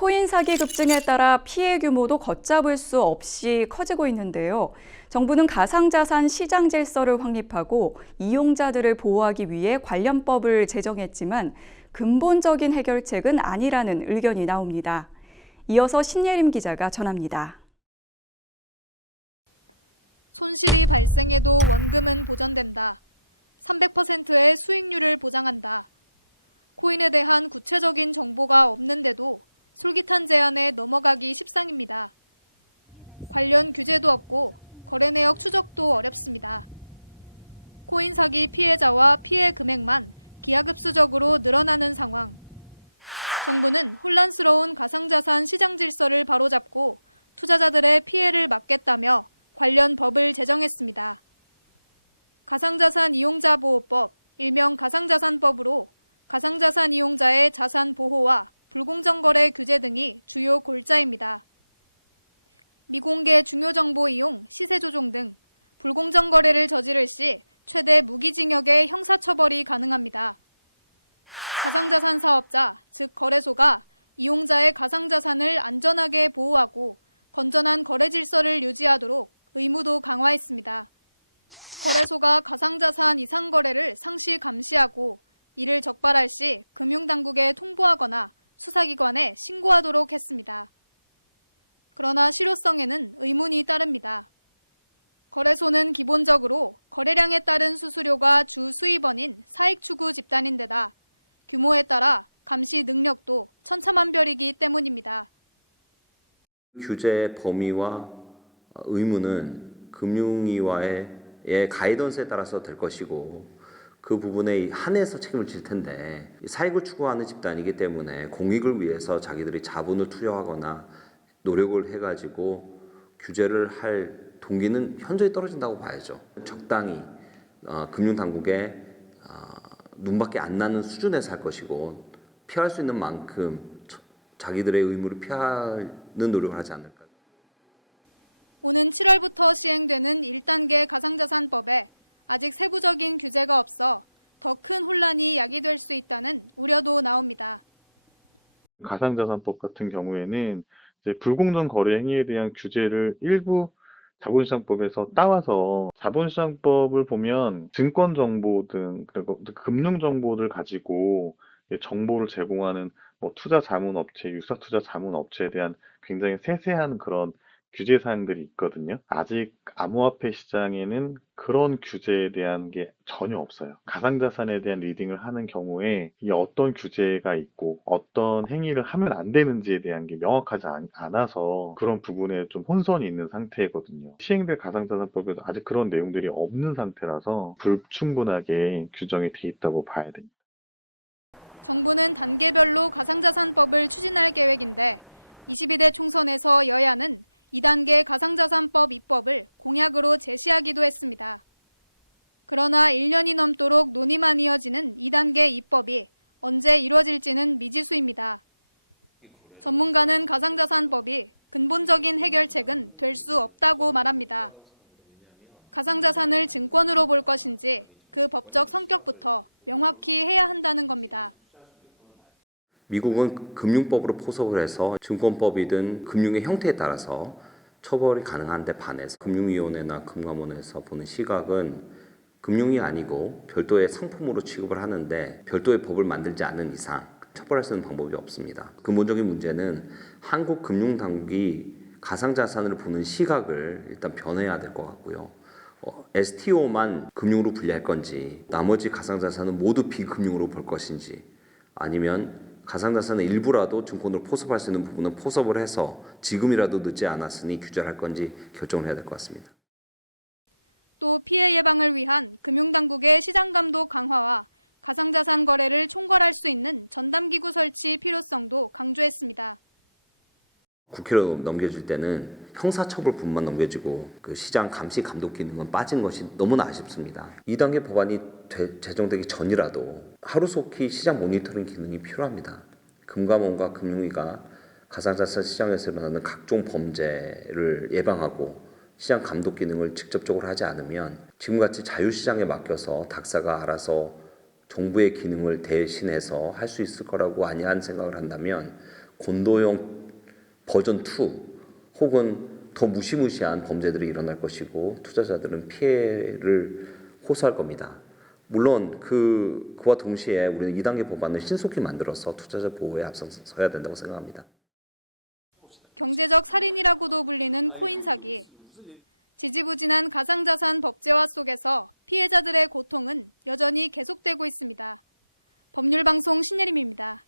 코인 사기 급증에 따라 피해 규모도 걷잡을 수 없이 커지고 있는데요. 정부는 가상자산 시장 질서를 확립하고 이용자들을 보호하기 위해 관련법을 제정했지만 근본적인 해결책은 아니라는 의견이 나옵니다. 이어서 신예림 기자가 전합니다. 손실이 발생해도 원금은 보전된다. 300%의 수익률을 보장한다. 코인에 대한 구체적인 정보가 없는데도 솔깃한 제안에 넘어가기 십상입니다. 관련 규제도 없고 거래 내역 추적도 어렵습니다. 코인 사기 피해자와 피해 금액만 기하급수적으로 늘어나는 상황. 정부는 혼란스러운 가상자산 시장 질서를 바로잡고 투자자들의 피해를 막겠다며 관련 법을 제정했습니다. 가상자산 이용자 보호법, 일명 가상자산법으로 가상자산 이용자의 자산 보호와 불공정 거래 규제 등이 주요 골자입니다. 미공개 중요 정보 이용, 시세 조종 등 불공정 거래를 저지를 시 최대 무기징역의 형사처벌이 가능합니다. 가상자산 사업자, 즉 거래소가 이용자의 가상자산을 안전하게 보호하고 건전한 거래 질서를 유지하도록 의무도 강화했습니다. 거래소가 가상자산 이상 거래를 상시 감시하고 이를 적발할 시 금융당국에 통보하거나 수사기관에 신고하도록 했습니다. 그러나 실효성에는 의문이 따릅니다. 거래소는 기본적으로 거래량에 따른 수수료가 주 수입원인 사익 추구 집단인데다 규모에 따라 감시 능력도 천차만별이기 때문입니다. 규제 범위와 의무는 금융위와의 가이던스에 따라서 될 것이고 그 부분에 한해서 책임을 질 텐데 사익을 추구하는 집단이기 때문에 공익을 위해서 자기들이 자본을 투여하거나 노력을 해가지고 규제를 할 동기는 현저히 떨어진다고 봐야죠. 적당히 금융당국에 눈밖에 안 나는 수준에서 할 것이고 피할 수 있는 만큼 자기들의 의무를 피하는 노력을 하지 않을까. 오는 7월부터 시행되는 1단계 가상자산법에 아직 세부적인 규제가 없어 더 큰 혼란이 야기될 수 있다는 우려도 나옵니다. 가상자산법 같은 경우에는 이제 불공정 거래 행위에 대한 규제를 일부 자본시장법에서 따와서 자본시장법을 보면 증권 정보 등 그리고 금융 정보를 가지고 정보를 제공하는 뭐 투자 자문 업체, 유사 투자 자문 업체에 대한 굉장히 세세한 그런 규제 사항들이 있거든요. 아직 암호화폐 시장에는 그런 규제에 대한 게 전혀 없어요. 가상자산에 대한 리딩을 하는 경우에 이 어떤 규제가 있고 어떤 행위를 하면 안 되는지에 대한 게 명확하지 않아서 그런 부분에 좀 혼선이 있는 상태거든요. 시행될 가상자산법에도 아직 그런 내용들이 없는 상태라서 불충분하게 규정이 돼 있다고 봐야 됩니다. 정부는 단계별로 가상자산법을 추진할 계획인데 22대 총선에서 여야는 2단계 가상자산법 입법을 공약으로 제시하기도 했습니다. 그러나 1년이 넘도록 논의만 이어지는 2단계 입법이 언제 이루어질지는 미지수입니다. 전문가는 가상자산법이 근본적인 해결책은 될 수 없다고 말합니다. 가상자산을 증권으로 볼 것인지 그 법적 성격부터 명확히 해야 한다는 겁니다. 미국은 금융법으로 포섭을 해서 증권법이든 금융의 형태에 따라서 처벌이 가능한데 반해서 금융위원회나 금감원에서 보는 시각은 금융이 아니고 별도의 상품으로 취급을 하는데 별도의 법을 만들지 않는 이상 처벌할 수 있는 방법이 없습니다. 근본적인 문제는 한국 금융당국이 가상자산을 보는 시각을 일단 변해야 될 것 같고요. STO만 금융으로 분리할 건지 나머지 가상자산은 모두 비금융으로 볼 것인지 아니면 가상자산의 일부라도 증권으로 포섭할 수 있는 부분은 포섭을 해서 지금이라도 늦지 않았으니 규제를 할 건지 결정을 해야 될 것 같습니다. 또 피해 예방을 위한 금융당국의 시장감독 강화와 가상자산 거래를 총괄할 수 있는 전담기구 설치 필요성도 강조했습니다. 국회로 넘겨질 때는 형사처벌뿐만 넘겨지고 그 시장 감시 감독 기능은 빠진 것이 너무나 아쉽습니다. 2단계 법안이 제정되기 전이라도 하루속히 시장 모니터링 기능이 필요합니다. 금감원과 금융위가 가상자산 시장에서 일어나는 각종 범죄를 예방하고 시장 감독 기능을 직접적으로 하지 않으면 지금같이 자유시장에 맡겨서 닥사가 알아서 정부의 기능을 대신해서 할 수 있을 거라고 안이한 생각을 한다면 곤도형 버전 2 혹은 더 무시무시한 범죄들이 일어날 것이고 투자자들은 피해를 호소할 겁니다. 물론 그와 동시에 우리는 2단계 법안을 신속히 만들어서 투자자 보호에 앞서서야 된다고 생각합니다. 경제적 살인이라고도 불리는 코인 사기. 지지부진한 가상자산 법제화 속에서 피해자들의 고통은 여전히 계속되고 있습니다. 법률방송 신예림입니다.